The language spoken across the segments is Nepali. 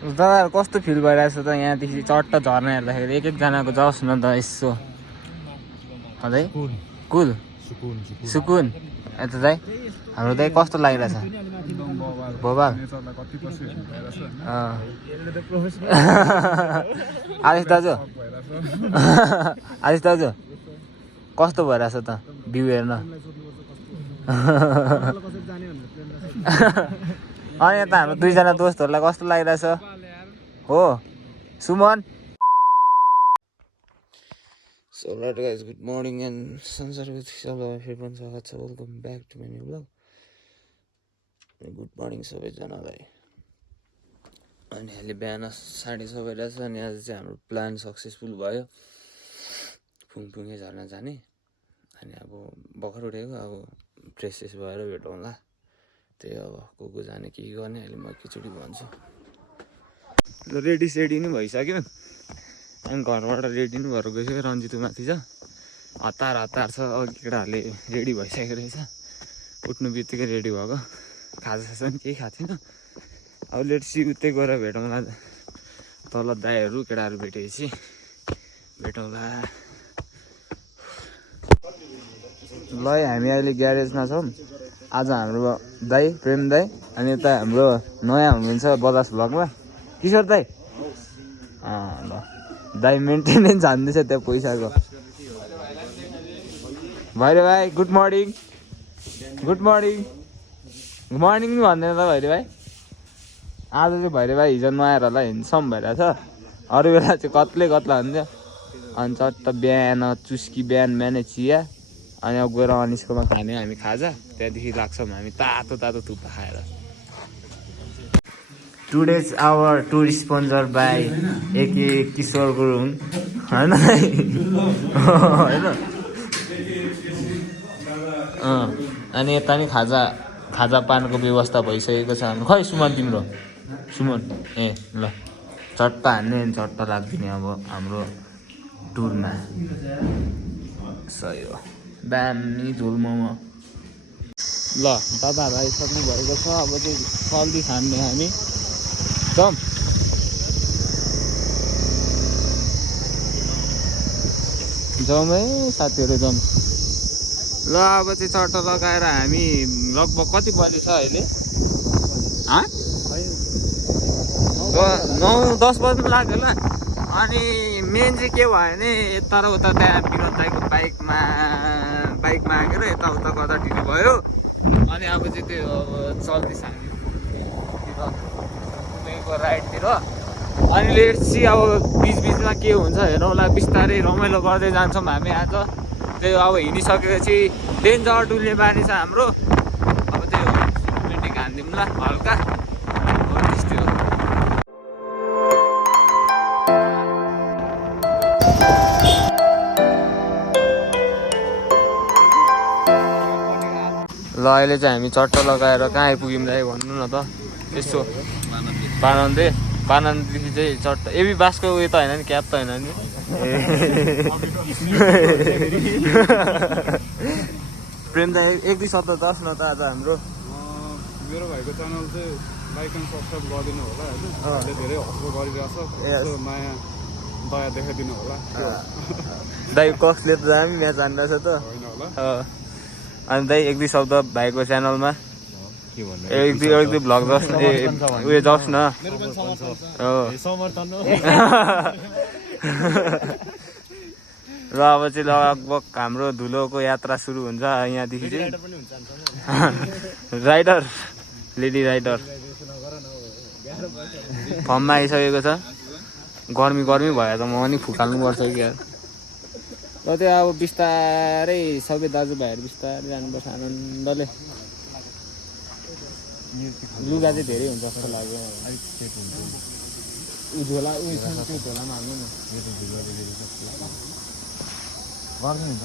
दादा कस्तो फिल भइरहेछ त यहाँदेखि चट्ट झर्ना हेर्दाखेरि एक एकजनाको जाओस् न त यसो अझै कुल सुकुन यता दाइ हाम्रो दाइ कस्तो लागिरहेछ बोबाल आलिस दाजु आलिस दाजु कस्तो भइरहेछ त भ्यू हेर्न अनि यता हाम्रो दुईजना दोस्तहरूलाई कस्तो लागिरहेछ हो Suman So alright guys, good morning and संसारको सबैलाई फेरि पनि स्वागत छ welcome back to my new blog good morning सबैजनालाई अनि अहिले बिहान 7:30 भइरहेछ अनि आज चाहिँ हाम्रो प्लान सक्सेसफुल भयो फुङफुङे झर्न जाने अनि अब भर्खर उठेको अब फ्रेस भएर भेटौँला त्यही अब को जाने के गर्ने अहिले म एकैचोटि भन्छु ल रेडी सेडी नै भइसक्यो अनि घरबाट रेडी नै भएर गइसक्यो रन्जित माथि छ हतार छ अघि केटाहरूले रेडी भइसकेको रहेछ उठ्नु बित्तिकै रेडी भएको खाजा पनि केही खाएको थिएन अब लेट सी उतै गएर भेटौँला तल दाइहरू केटाहरू भेटेपछि भेटौँला ल हामी अहिले ग्यारेजमा छौँ आज हाम्रो दाइ प्रेम दाइ अनि यता हाम्रो नयाँ हुनुहुन्छ बजाज भ्लगमा किशोर दाइ ल दाइ मेन्टेनेन्स हान्दैछ त्यहाँ पैसाको भैरे भाइ गुड मर्निङ गुड मर्निङ भन्दैन त भैरे भाइ आज चाहिँ भैरे भाइ हिजो नआएर होला हिँड्छौँ भइरहेछ अरू बेला चाहिँ कत्ला हुन्थ्यो अनि चट्ट बिहान चुस्की बिहानै चिया अनि अब गएर अनिस्कोमा खाने हामी खाजा त्यहाँदेखि लाग्छौँ हामी तातो थुक्पा खाएर today's our tour sponsor by A K Kishor Gurung होइन होइन अनि यता नि खाजा पानको व्यवस्था भइसकेको छ हाम्रो खै सुमन तिम्रो सुमन ए ल चट्ट हान्ने अनि चट्ट लाग्दिने अब हाम्रो टुरमा सही हो दामी झोल मोमो ल दादाहरू आइसक्नु भएको छ अब चाहिँ चल्दी खाने हामी जाउँ है साथीहरू जाउँ ल अब चाहिँ चट्ट लगाएर हामी लगभग कति बजी छ अहिले 9-10 बज्नु लाग्यो ल अनि मेन चाहिँ के भयो भने यता र उता त्यहाँ विनोद दाइको बाइकमा आएर यताउता गर्दा ढिलो भयो अनि अब चाहिँ त्यो अब चल्दैछ हामीको राइडतिर अनि लेट्सी अब बिचमा के हुन्छ हेरौँला बिस्तारै रमाइलो गर्दै जान्छौँ हामी आज त्यो अब हिँडिसकेपछि डेन्जर डुल्ने बानी छ हाम्रो अब त्यो मेन्टिक हानिदिउँ ल हल्का त्यस्तै हो ल अहिले चाहिँ हामी चट्ट लगाएर कहाँ आइपुग्यौँ दाइ भन्नु न त यसो पानन्ददेखि चाहिँ चट्ट एबी बासको उयो त होइन नि क्याब त होइन नि प्रेम दाइ 1-2 शब्द दस न त आज हाम्रो मेरो भाइको च्यानल चाहिँ लाइक एन्ड सब्सक्राइब गरिदिनु होला होइन धेरै हसो गरिरहेछ माया दया देखाइदिनु होला दाइ कसले त दामी म्याच हान्दैछ त होइन होला अनि दाइ 1-2 शब्द भाइको च्यानलमा एक दुई भ्लग जस् न उयो जस् न र अब चाहिँ लगभग हाम्रो धुलोको यात्रा सुरु हुन्छ यहाँदेखि चाहिँ राइडर लेडी राइडर फर्ममा आइसकेको छ गर्मी भयो त म पनि फुकाल्नु पर्छ कि र त्यो अब बिस्तारै सबै दाजुभाइहरू बिस्तारै जानुपर्छ आनन्दले लुगा चाहिँ धेरै हुन्छ जस्तो लाग्यो झोला त्यो झोलामा हाल्नु न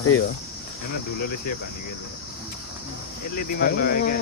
त्यही हो धुलोले सेप हानेको यसले दिमाग लगायो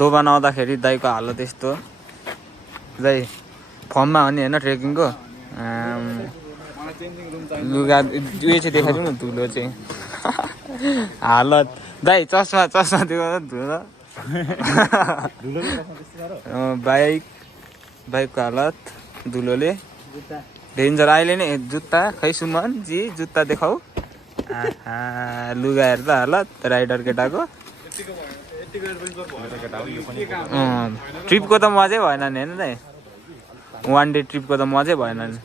दोबान आउँदाखेरि दाइको हालत यस्तो दाइ फर्ममा हो नि होइन ट्रेकिङको लुगा उयो चाहिँ देखाइदिउँ न धुलो चाहिँ हालत दाइ चस्मा दिएको धुलो बाइकको हालत धुलोले डेन्जर अहिले नै जुत्ता खै सुमन जी जुत्ता देखाऊ लुगा हेर्दा हालत राइडर केटाको ट्रिपको त मजै भएन नि होइन दाइ वान डे ट्रिपको त मजै भएन नि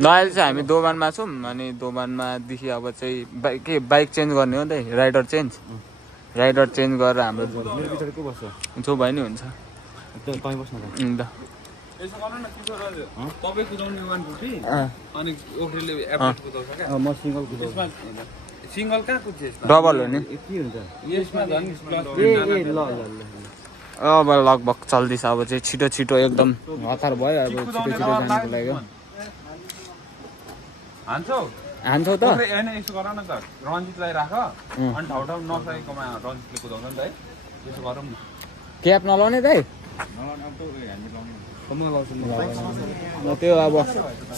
ल अहिले चाहिँ हामी दोबानमा छौँ अनि दोबानमादेखि अब चाहिँ बाइक चेन्ज गर्ने हो दाइ राइडर चेन्ज गरेर हाम्रो जो भयो नि हुन्छ ल तपाईँ कुदाउने 150 अनि ओखरीले एभरेज कुदाउँछ क्या म सिंगल कुदाउँछु सिंगल कहाँ कुद्छ डबल हो नि के हुन्छ यसमा झन् ल अब लगभग चल्दैछ अब चाहिँ छिटो एकदम हतार भयो अब छिटो जानुको लागि हान्छौ त होइन यसो गर न त रन्जितलाई राख अनि ठाउँ नसकेकोमा रन्जितले कुदाउँछ नि त है यसो गरौँ न क्याप नलाउने दाइ त्यो अब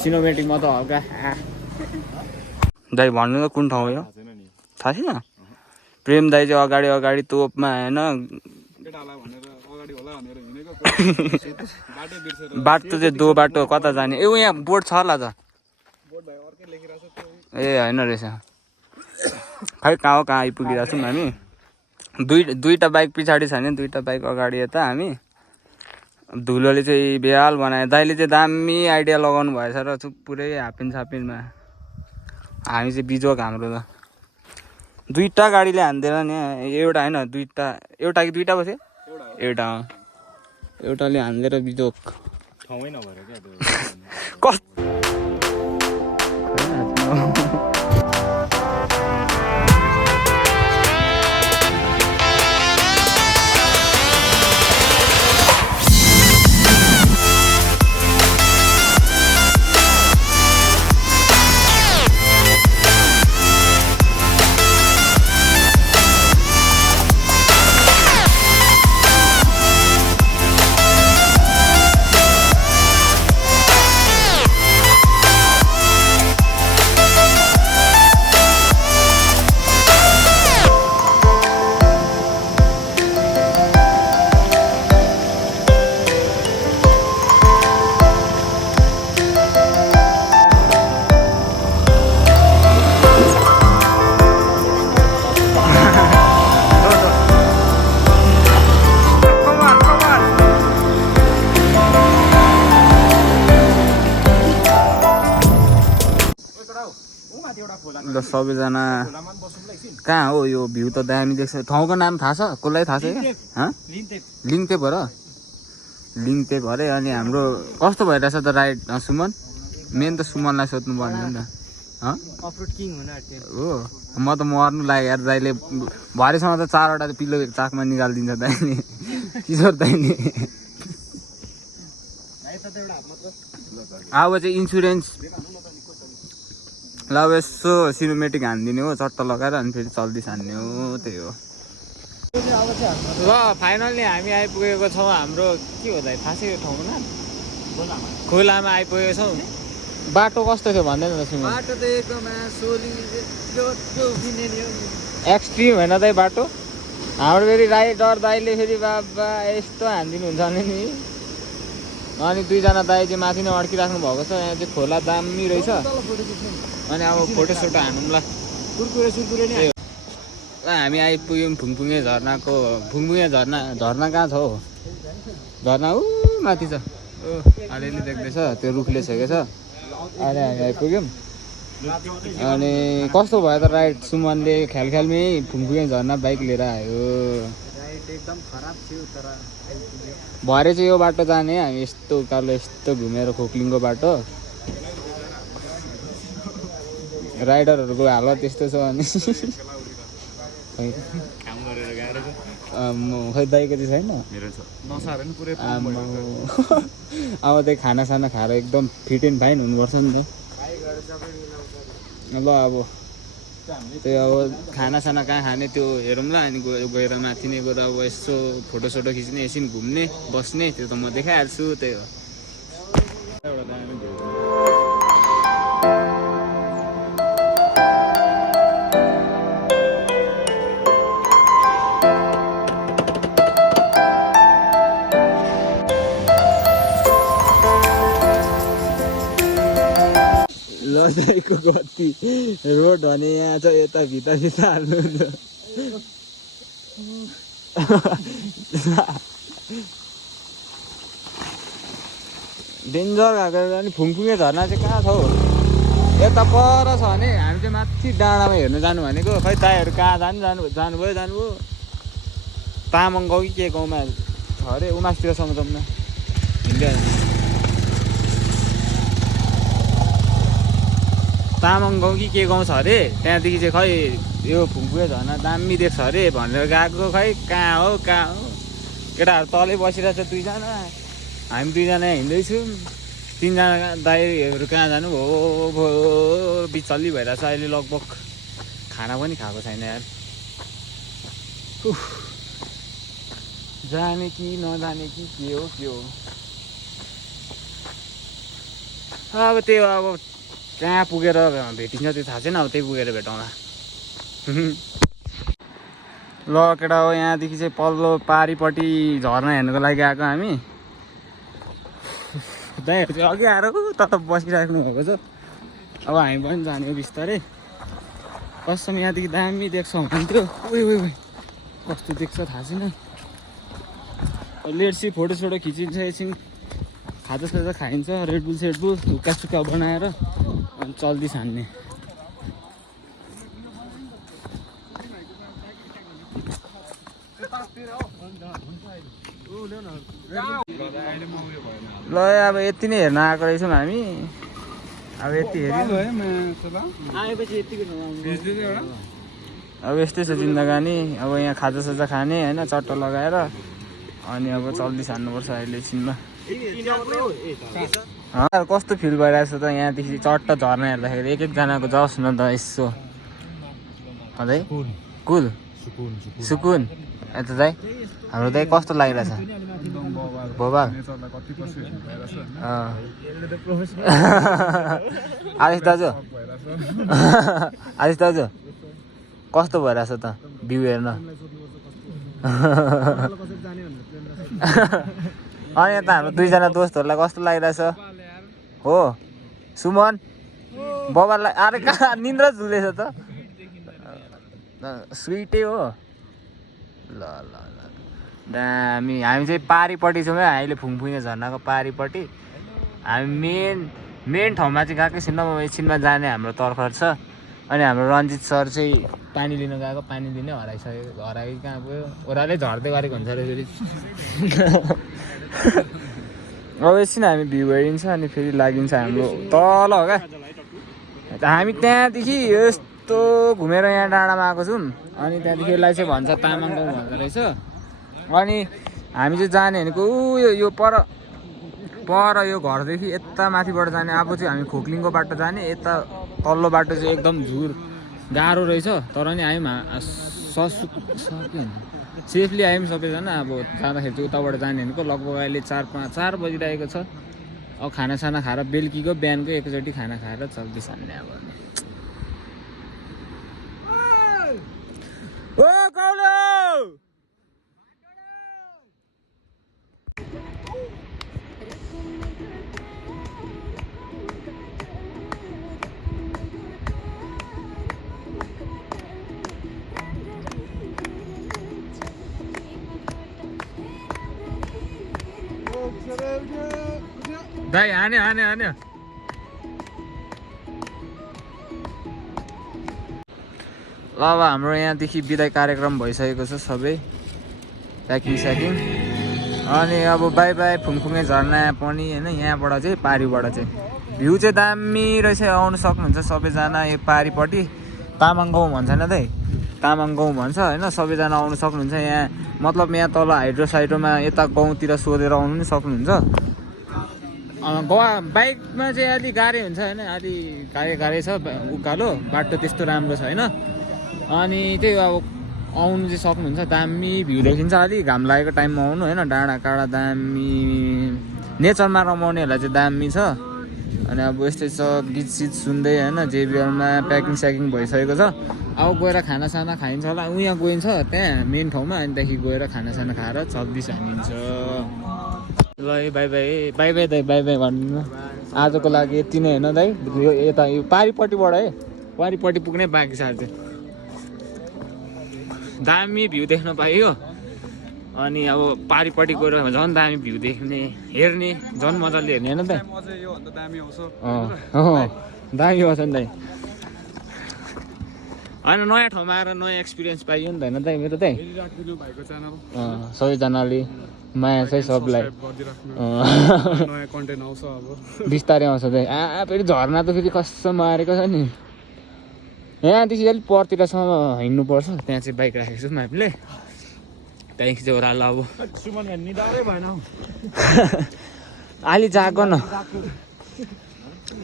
सिनेमेटिकमा त हल्का दाइ भन्नु त कुन ठाउँ हो थाहा छैन प्रेम दाइ चाहिँ अगाडि तोपमा होइन बाटो चाहिँ दो बाटो कता जाने ए यहाँ बोर्ड छ होला त ए होइन रहेछ खै कहाँ आइपुगिरहेको छौँ हामी दुईवटा बाइक पछाडि छ भने दुईवटा बाइक अगाडि यता हामी धुलोले चाहिँ बेहाल बनायो दाइले चाहिँ दामी आइडिया लगाउनु भएछ र पुरै हापिनमा हामी चाहिँ बिजोक हाम्रो त दुईवटा गाडीले हान्दैन नि एउटा होइन एउटा कि दुईवटा बस्यो एउटाले हान्दिएर बिजोक ठाउँै नभएर ल सबैजना कहाँ हो यो भ्यू त दामी देख्छ ठाउँको नाम थाहा छ कसलाई थाहा छ क्या लिङतेप हो र लिङतेप अरे अनि हाम्रो कस्तो भइरहेछ त राइड सुमन मेन त सुमनलाई सोध्नु पर्ने हो नि त हो म त मर्नु लाग्यो यार दाइले भरेसम्म त 4वटा पिल्लो चाकमा निकालिदिन्छ दाइले किशोर दाइले अब चाहिँ इन्सुरेन्स ल अब यसो सिनेमेटिक हानिदिने हो चट्ट लगाएर अनि फेरि चल्दैछ हान्ने हो त्यही हो ल फाइनल्ली हामी आइपुगेको छौँ हाम्रो के हो दाइ थाहा छ यो ठाउँको नाम खोलामा आइपुगेको छौँ बाटो कस्तो थियो भन्दैन त सुन बाटो त एकदम एक्सट्रिम होइन दाइ बाटो हाम्रो फेरि राइडर दाइले फेरि बाबा यस्तो हानिदिनुहुन्छ भने नि अनि दुईजना दाइ चाहिँ माथि नै अड्किराख्नु भएको छ यहाँ चाहिँ खोला दामी रहेछ अनि अब फोटोसोटो हानौँ ल हामी आइपुग्यौँ फुङफुङे झर्ना कहाँ छ हौ झर्ना ऊ माथि छ अलिअलि देख्दैछ त्यो रुखले छेकेछ अहिले हामी आइपुग्यौँ अनि कस्तो भयो त राइड सुमनले ख्यालमै फुङफुङे झर्ना बाइक लिएर आयो एकदम खराब थियो तर भरे चाहिँ यो बाटो जाने हामी यस्तो उकालो यस्तो घुमेर खोक्लिङको बाटो राइडरहरूको हालत त्यस्तो छ अनि खै दाइको चाहिँ छैन अब त्यही खानासाना खाएर एकदम फिट एन्ड फाइन हुनुपर्छ नि त ल अब त्यही अब खानासाना कहाँ खाने त्यो हेरौँला अनि गएर माथि नै गएर अब यसो फोटोसोटो खिच्ने एकछिन घुम्ने बस्ने त्यो त म देखाइहाल्छु त्यही हो। लजाइको गति रोड भने यहाँ छ यता भित्र हाल्नु डेन्जर गएको अनि फुङफुङे झर्ना चाहिँ कहाँ छ हौ? यता पर छ भने हामी चाहिँ माथि डाँडामा हेर्नु जानु भनेको खै दाइहरू कहाँ जानुभयो तामाङ गाउँ कि के गाउँमा छ अरे उमासतिरसँग जाउँ न हिँड्दै तामाङ गाउँ कि के गाउँ छ अरे त्यहाँदेखि चाहिँ खै यो फुङफुङे झर्ना दामी देख्छ अरे भनेर गएको खै कहाँ हो केटाहरू तलै बसिरहेको छ 2 जना हामी 2 जना हिँड्दैछौँ 3 जना दाइहरू कहाँ जानु भो बिचल्ली भइरहेछ अहिले लगभग खाना पनि खाएको छैन यार जाने कि नजाने कि के हो अब त्यो अब कहाँ पुगेर भेटिन्छ त्यो थाहा छैन अब त्यही पुगेर भेटौँला ल केटा हो यहाँदेखि चाहिँ पल्लो पारिपट्टि झर्ना हेर्नुको लागि आएको हामी दाइहरू चाहिँ अघि आएर तत बसिराख्नु भएको छ अब हामी पनि जाने हो बिस्तारै कसम यहाँदेखि दामी देख्छ भन्थ्यो उयो कस्तो देख्छ थाहा छैन लेट्सी फोटोसोटो खिचिन्छ एकछिन खाजासाजा खाइन्छ रेडबुल सेडबुल हुक्का बनाएर अनि चल्दी छान्ने ल अब यति नै हेर्न आएको रहेछौँ हामी अब यति हेऱ्यौँ अब यस्तै छ जिन्दगानी अब यहाँ खाजासाजा खाने होइन चट्ट लगाएर अनि अब चल्दी छान्नुपर्छ अहिले एकछिनमा कस्तो फिल भइरहेछ त यहाँदेखि चट्ट झर्ना हेर्दाखेरि एकजनाको जाओस् न त यसो अझै कुल सुकुन यता दाइ हाम्रो दाइ कस्तो लागिरहेछ बोबाल आलिस दाजु कस्तो भइरहेछ त भ्यू हेर्न अनि यता हाम्रो 2 जना दोस्तहरूलाई कस्तो लागिरहेछ हो सुमन बबालाई अरे कहाँ निन्द्रा झुलेछ त स्विटै हो ल हामी चाहिँ पारिपट्टि छौँ है अहिले फुङफुङे झर्नाको पारिपट्टि हामी मेन ठाउँमा चाहिँ गएकै छैन म एकछिनमा जाने हाम्रो तर्खर छ अनि हाम्रो रन्जित सर चाहिँ पानी लिन गएको पानी लिनै हराइसक्यो हराइ कहाँ गयो ओह्रालै झर्दै गरेको हुन्छ अरे फेरि अब एकछिन हामी भ्यू हेरिन्छ अनि फेरि लागिन्छ हाम्रो तल हो क्या हामी त्यहाँदेखि यस्तो घुमेर यहाँ डाँडामा आएको छौँ अनि त्यहाँदेखि यसलाई चाहिँ भन्छ तामाङ गाउँ भन्दो रहेछ अनि हामी चाहिँ जाने भनेको यो पर यो घरदेखि यता माथिबाट जाने अब चाहिँ हामी खोक्लिङको बाटो जाने यता तल्लो बाटो चाहिँ एकदम झुर गाह्रो रहेछ तर नि आयौँ सेफली आयौँ सबैजना अब जाँदाखेरि चाहिँ उताबाट जाने भनेको लगभग अहिले 4 बजिरहेको छ अब खानासाना खाएर बेलुकीको बिहानको एकचोटि खाना खाएर चल्दी छान्ने अब ओ कौलो दाइ हान्यो ल अब हाम्रो यहाँदेखि बिदाई कार्यक्रम भइसकेको छ सबै प्याकिङ अनि अब बाई फुङफुङे झर्ना पनि होइन यहाँबाट चाहिँ पारिबाट चाहिँ भ्यू चाहिँ दामी रहेछ आउनु सक्नुहुन्छ सबैजना यो पारिपट्टि तामाङ गाउँ भन्छ होइन दाइ तामाङ गाउँ भन्छ होइन सबैजना आउनु सक्नुहुन्छ यहाँ मतलब यहाँ तल हाइड्रो साइड्रोमा यता गाउँतिर सोधेर आउनु पनि सक्नुहुन्छ गोवा बाइकमा चाहिँ अलि गाह्रै हुन्छ होइन, अलि गाह्रै छ, उकालो बाटो त्यस्तो राम्रो छैन। अनि त्यही अब आउनु चाहिँ सक्नुहुन्छ, दामी भ्यू देखिन्छ। अलि घाम लागेको टाइममा आउनु होइन, डाँडा काँडा दामी, नेचरमा रमाउनेहरूलाई चाहिँ दामी छ। अनि अब यस्तै छ, गीत सित सुन्दै होइन, जेबिएलमा प्याकिङ स्याकिङ भइसकेको छ। अब गएर खानासाना खाइन्छ होला, उहाँ गइन्छ त्यहाँ मेन ठाउँमा, अनिदेखि गएर खानासाना खाएर 26 हानिन्छ। ल बाई बाई बाई बाई दाइ, बाई बाई भन्नु आजको लागि यति नै होइन दाइ। यो यता यो पारिपट्टिबाट है, पारिपट्टि पुग्नै बाँकी छ अझै। दामी भ्यू देख्न पाइयो। अनि अब पारिपट्टि गएर झन् दामी भ्यू देख्ने, हेर्ने झन् मजाले हेर्ने होइन दाइ। दामी आउँछ नि दाइ। होइन नयाँ ठाउँमा आएर नयाँ एक्सपिरियन्स पाइयो नि त होइन दाइ मेरो दाइ। सबैजनाले माया चाहिँ सबलाई नयाँ कन्टेन्ट आउँछ अब बिस्तारै आउँछ दाइ। फेरि झर्ना त फेरि कस्तो मारेको छ नि, यहाँदेखि अलिक परतिरसम्म हिँड्नुपर्छ, त्यहाँ चाहिँ बाइक राखेको छौँ हामीले, त्यहाँदेखि चाहिँ ओह्रालो अब अलि जाग न।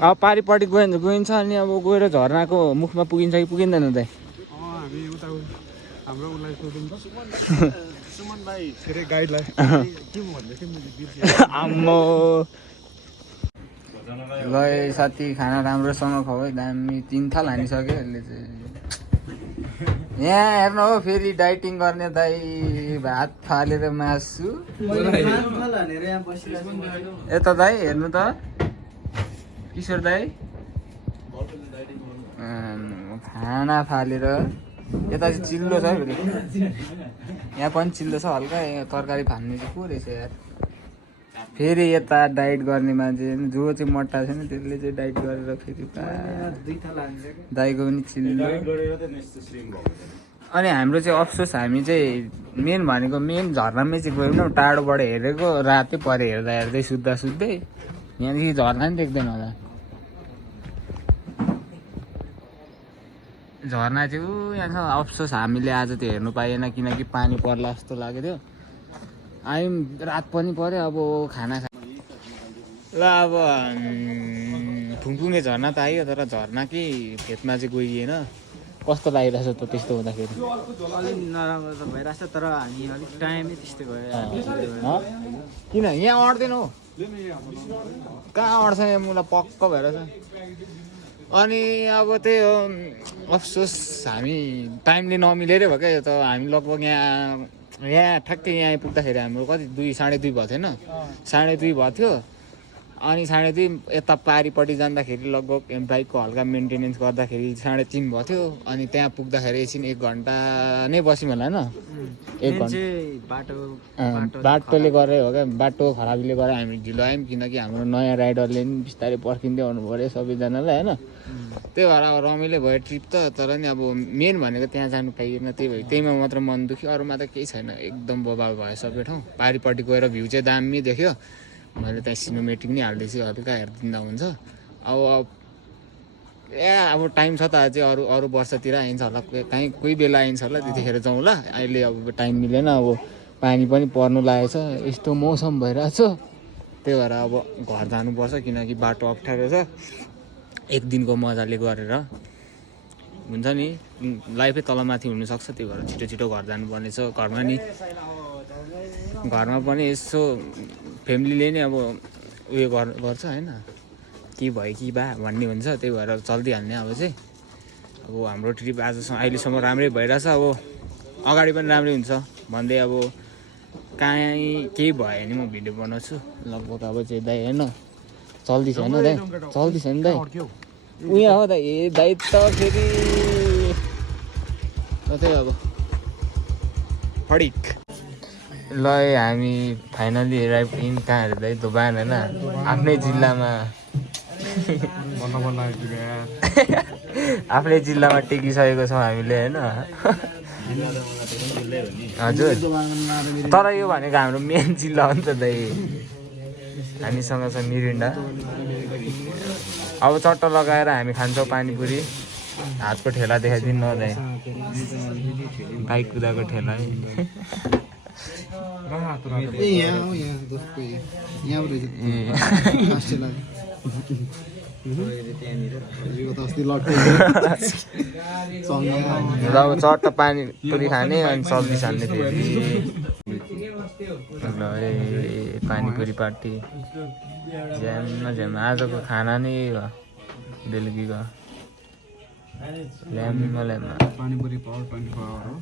अब पारिपट्टि गइन्छ अनि अब गएर झर्नाको मुखमा पुगिन्छ कि पुगिँदैन दाइ? हामी उता हाम्रो उसलाई सोधौँ त, सुमन भाइ फेरि गाइडलाई के भन्दै थिएँ मैले बिर्सेँ। आम्मो ल साथी, खाना राम्रोसँग खुवाउ है, दामी 3 थाल हानिसक्यो यसले चाहिँ। यहाँ हेर्नु हो, फेरि डाइटिङ गर्ने दाइ, भात फालेर मासु। यता दाइ हेर्नु त किशोर दाइ, खाना फालेर यता चाहिँ चिल्लो छ फेरि, यहाँ पनि चिल्लो छ हल्का। तरकारी फाल्ने चाहिँ को रहेछ यार। फेरि यता डाइट गर्ने मान्छे जो चाहिँ मोटा छैन त्यसले चाहिँ डाइट गरेर फेरि दाइको पनि चिल्लो। अनि हाम्रो चाहिँ अफसोस, हामी चाहिँ मेन भनेको मेन झर्नामै चाहिँ गयौँ न, टाढोबाट हेरेको, रातै परे हेर्दा हेर्दै सुत्दा सुत्दै यहाँदेखि झर्ना नि देख्दैन होला। झर्ना चाहिँ यहाँ छ, अफसोस हामीले आज त्यो हेर्नु पाइएन किनकि पानी पर्ला जस्तो लाग्यो थियो। आयौँ रात पनि पऱ्यो, अब खाना ल अब फुङफुङे झर्ना त आयो, तर झर्ना कि खेतमा चाहिँ गइएन। कस्तो लागिरहेछ त त्यस्तो हुँदाखेरि? अलिक नराम्रो त भइरहेछ, तर हामी अलिक टाइमै त्यस्तै भयो। किन यहाँ अट्दैन हो, कहाँ अट्छ यहाँ, मलाई पक्क भइरहेछ। अनि अब त्यही हो अफसोस, हामी टाइमले नमिलेरै भयो क्या। यो त हामी लगभग यहाँ ठ्याक्कै यहाँ आइपुग्दाखेरि हाम्रो कति 2 साढे 2 भएको थिएन, 2:30 भएको थियो। अनि 2:30 यता पारिपट्टि जाँदाखेरि लगभग बाइकको हल्का मेन्टेनेन्स गर्दाखेरि 3:30 भएको थियो। अनि त्यहाँ पुग्दाखेरि एकछिन 1 घन्टा नै बस्यौँ होला होइन, 1 घन्टा बाटोले गरेर हो क्या, बाटो खराबीले गरेर हामी ढिलो आयौँ किनकि हाम्रो नयाँ राइडरले पनि बिस्तारै पर्खिँदै आउनु पऱ्यो सबैजनालाई होइन। त्यही भएर अब रमाइलो भयो ट्रिप त, तर नि अब मेन भनेको त्यहाँ जानु पाइएन, त्यही भयो, त्यहीमा मात्र मन दुख्यो, अरूमा त केही छैन, एकदम बबाल भयो सबै ठाउँ। पारिपट्टि गएर भ्यू चाहिँ दामी देख्यो, मैले त्यहाँ सिनेमेटिक नि हाल्दैछु, हल्का हेरिदिँदा हुन्छ। अब अब टाइम छ त अझै, अरू वर्षतिर आइन्छ होला, कहीँ कोही बेला आइन्छ होला, त्यतिखेर जाउँ ल। अहिले अब टाइम मिलेन, अब पानी पनि पर्नु लागेको छ, यस्तो मौसम भइरहेछ, त्यही भएर अब घर जानुपर्छ किनकि बाटो अप्ठ्यारो छ। 1 दिनको मजाले गरेर हुन्छ नि, लाइफै तलमाथि हुनसक्छ, त्यही भएर छिटो छिटो घर जानुपर्ने छ। घरमा पनि यसो फ्यामिलीले नै अब उयो गर्छ होइन, के भयो कि बा भन्ने हुन्छ, त्यही भएर चल्दिहाल्ने अब चाहिँ। अब हाम्रो ट्रिप आजसम्म अहिलेसम्म राम्रै भइरहेछ, अब अगाडि पनि राम्रै हुन्छ भन्दै अब काहीँ केही भयो भने म भिडियो बनाउँछु लगभग। अब चाहिँ दाइ होइन चल्दैछ होइन दाइ, चल्दैछ नि दाइ, उयो हो दाइ, दाइ त फेरि त्यही अब फडिक। ल हामी फाइनली एराइभ इन कहाँ अरे दाइ, दोबान होइन, आफ्नै जिल्लामा आफ्नै जिल्लामा टेकिसकेको छौँ हामीले होइन। हजुर, तर यो भनेको हाम्रो मेन जिल्ला हो नि त दाइ, हामीसँग छ मिरिन्डा। अब चट्ट लगाएर हामी खान्छौँ पानीपुरी, हातको ठेला देखाइदिनु न दाइ, बाइक कुदाएको ठेला है। रातो रातो ए यहाँ हो यहाँ दोस्तको यहाँ रहेछ लास्ट लाग्यो यो त अस्ति लट्टै चट्ट पानीपुरी खाने अनि सब्जी खाने फेरि ल पानीपुरी पार्टी झ्याम आजको खाना नै हो बेलुकीको ल्याम्मा पानीपुरी पावर 24 आवर हो